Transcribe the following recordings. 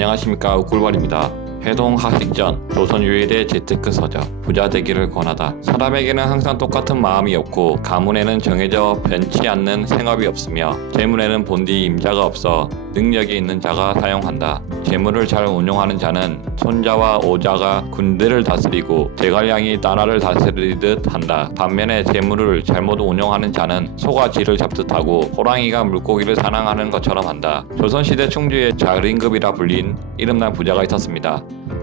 안녕하십니까, 꿀벌입니다. 해동 하식전, 조선 유일의 재테크 서적, 부자 되기를 권하다. 사람에게는 항상 똑같은 마음이 없고 가문에는 정해져 변치 않는 생업이 없으며 재물에는 본디 임자가 없어 능력이 있는 자가 사용한다. 재물을 잘 운용하는 자는 손자와 오자가 군대를 다스리고 제갈량이 나라를 다스리듯 한다. 반면에 재물을 잘못 운용하는 자는 소가 쥐를 잡듯 하고 호랑이가 물고기를 사냥하는 것처럼 한다. 조선시대 충주에 자린급이라 불린 이름난 부자가 있었습니다.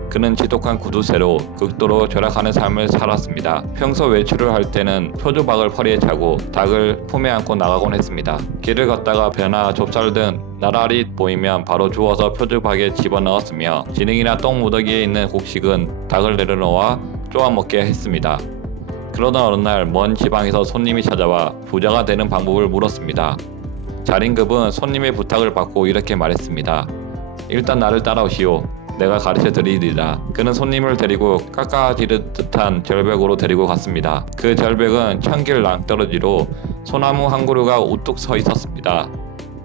그는 지독한 구두쇠로 극도로 절약하는 삶을 살았습니다. 평소 외출을 할 때는 표주박을 허리에 차고 닭을 품에 안고 나가곤 했습니다. 길을 걷다가 벼나 좁쌀 등 나라리 보이면 바로 주워서 표주박에 집어넣었으며 지능이나 똥 무더기에 있는 곡식은 닭을 내려놓아 쪼아먹게 했습니다. 그러던 어느 날 먼 지방에서 손님이 찾아와 부자가 되는 방법을 물었습니다. 자린급은 손님의 부탁을 받고 이렇게 말했습니다. 일단 나를 따라오시오. 내가 가르쳐 드리리라. 그는 손님을 데리고 깎아지르 듯한 절벽으로 데리고 갔습니다. 그 절벽은 천길 낭떠러지로 소나무 한 그루가 우뚝 서 있었습니다.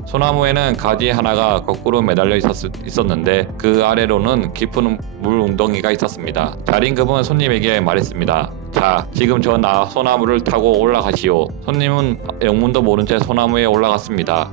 소나무에는 가지 하나가 거꾸로 매달려 있었는데 그 아래로는 깊은 물 웅덩이가 있었습니다. 자린급은 손님에게 말했습니다. 자, 지금 저 소나무를 타고 올라가시오. 손님은 영문도 모른 채 소나무에 올라갔습니다.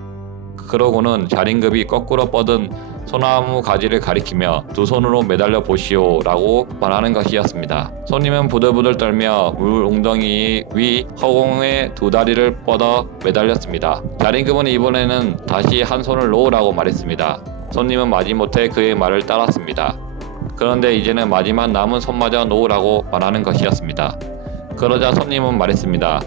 그러고는 자린급이 거꾸로 뻗은 소나무 가지를 가리키며 두 손으로 매달려 보시오 라고 말하는 것이었습니다. 손님은 부들부들 떨며 물 웅덩이 위 허공에 두 다리를 뻗어 매달렸습니다. 자린급은 이번에는 다시 한 손을 놓으라고 말했습니다. 손님은 마지못해 그의 말을 따랐습니다. 그런데 이제는 마지막 남은 손마저 놓으라고 말하는 것이었습니다. 그러자 손님은 말했습니다.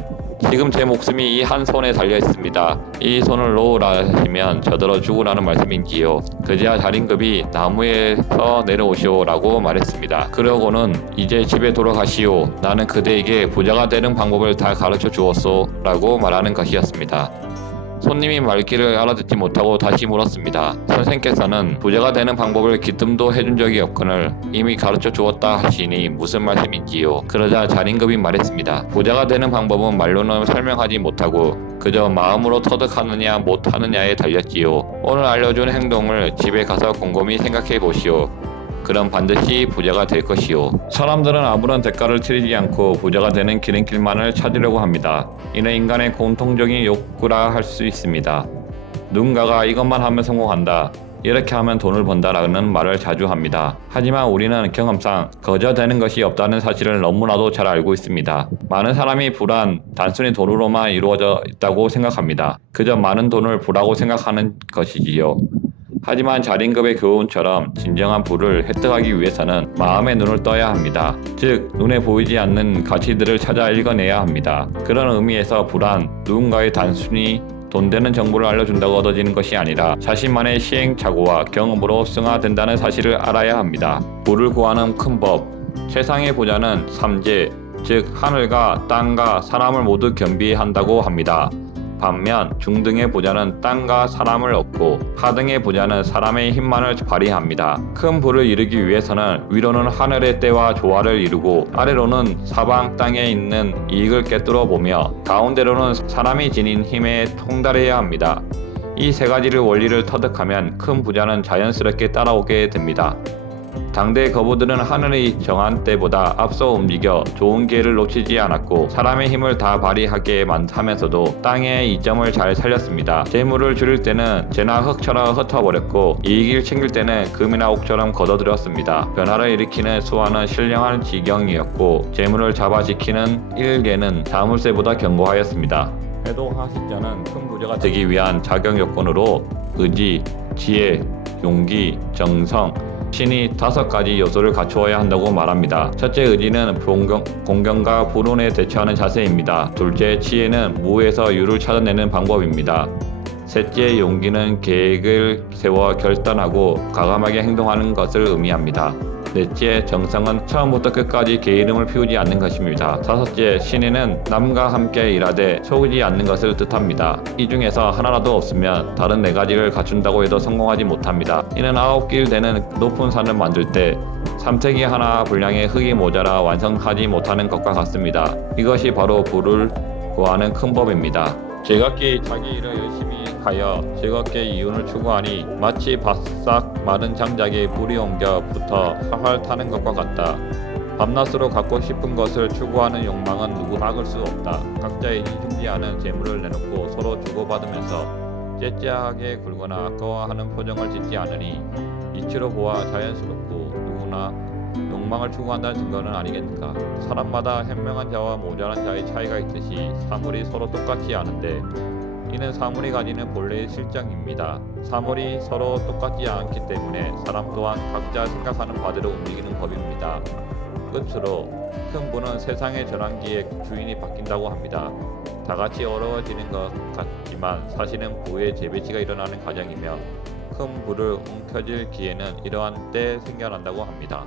지금 제 목숨이 이 한 손에 달려 있습니다. 이 손을 놓으라 하시면 저더러 죽으라는 말씀인지요. 그제야 자린급이 나무에서 내려오시오 라고 말했습니다. 그러고는 이제 집에 돌아가시오. 나는 그대에게 부자가 되는 방법을 다 가르쳐 주었소 라고 말하는 것이었습니다. 손님이 말귀를 알아듣지 못하고 다시 물었습니다. 선생께서는 부자가 되는 방법을 기뜸도 해준 적이 없거늘 이미 가르쳐 주었다 하시니 무슨 말씀인지요. 그러자 자린급이 말했습니다. 부자가 되는 방법은 말로는 설명하지 못하고 그저 마음으로 터득하느냐 못하느냐에 달렸지요. 오늘 알려준 행동을 집에 가서 곰곰이 생각해 보시오. 그럼 반드시 부자가 될 것이요. 사람들은 아무런 대가를 치르지 않고 부자가 되는 기름길만을 찾으려고 합니다. 이는 인간의 공통적인 욕구라 할 수 있습니다. 누군가가 이것만 하면 성공한다. 이렇게 하면 돈을 번다라는 말을 자주 합니다. 하지만 우리는 경험상 거저 되는 것이 없다는 사실을 너무나도 잘 알고 있습니다. 많은 사람이 부란 단순히 돈으로만 이루어져 있다고 생각합니다. 그저 많은 돈을 부라고 생각하는 것이지요. 하지만 자린급의 교훈처럼 진정한 부를 획득하기 위해서는 마음의 눈을 떠야 합니다. 즉 눈에 보이지 않는 가치들을 찾아 읽어내야 합니다. 그런 의미에서 부란 누군가의 단순히 돈 되는 정보를 알려준다고 얻어지는 것이 아니라 자신만의 시행착오와 경험으로 승화된다는 사실을 알아야 합니다. 부를 구하는 큰 법. 세상의 부자는 삼재, 즉 하늘과 땅과 사람을 모두 겸비한다고 합니다. 반면 중등의 부자는 땅과 사람을 얻고 하등의 부자는 사람의 힘만을 발휘합니다. 큰 부를 이루기 위해서는 위로는 하늘의 때와 조화를 이루고 아래로는 사방 땅에 있는 이익을 꿰뚫어 보며 가운데로는 사람이 지닌 힘에 통달해야 합니다. 이 세 가지를 원리를 터득하면 큰 부자는 자연스럽게 따라오게 됩니다. 당대 거부들은 하늘이 정한 때보다 앞서 움직여 좋은 기회를 놓치지 않았고 사람의 힘을 다 발휘하게 하면서도 땅의 이점을 잘 살렸습니다. 재물을 줄일 때는 재나 흙처럼 흩어버렸고 이익을 챙길 때는 금이나 옥처럼 걷어들였습니다. 변화를 일으키는 수완은 신령한 지경이었고 재물을 잡아지키는 일개는 자물쇠보다 견고하였습니다. 해동하식자는 큰 부자가 되기 위한 자격 요건으로 의지, 지혜, 용기, 정성, 신이 5가지 요소를 갖추어야 한다고 말합니다. 첫째, 의지는 공경과 불운에 대처하는 자세입니다. 둘째, 지혜는 무에서 유를 찾아내는 방법입니다. 셋째, 용기는 계획을 세워 결단하고 과감하게 행동하는 것을 의미합니다. 넷째, 정성은 처음부터 끝까지 게으름을 피우지 않는 것입니다. 다섯째, 신의는 남과 함께 일하되 속이지 않는 것을 뜻합니다. 이 중에서 하나라도 없으면 다른 4가지를 갖춘다고 해도 성공하지 못합니다. 이는 9길 되는 높은 산을 만들 때 삼택이 하나 분량의 흙이 모자라 완성하지 못하는 것과 같습니다. 이것이 바로 부를 구하는 큰 법입니다. 제각기 자기 일을 열심히 하여 즐겁게 이윤을 추구하니 마치 바싹 마른 장작에 불이 옮겨 붙어 활활 타는 것과 같다. 밤낮으로 갖고 싶은 것을 추구하는 욕망은 누구 막을 수 없다. 각자의 이중지하는 재물을 내놓고 서로 주고받으면서 째째하게 굴거나 아까워하는 표정을 짓지 않으니 이치로 보아 자연스럽고 누구나 욕망을 추구한다는 증거는 아니겠는가. 사람마다 현명한 자와 모자란 자의 차이가 있듯이 사물이 서로 똑같지 않은데 이는 사물이 가지는 본래의 실정입니다. 사물이 서로 똑같지 않기 때문에 사람 또한 각자 생각하는 바대로 움직이는 법입니다. 끝으로 큰 부는 세상의 전환기에 주인이 바뀐다고 합니다. 다같이 어려워지는 것 같지만 사실은 부의 재배치가 일어나는 과정이며 큰 부를 움켜쥘 기회는 이러한 때 생겨난다고 합니다.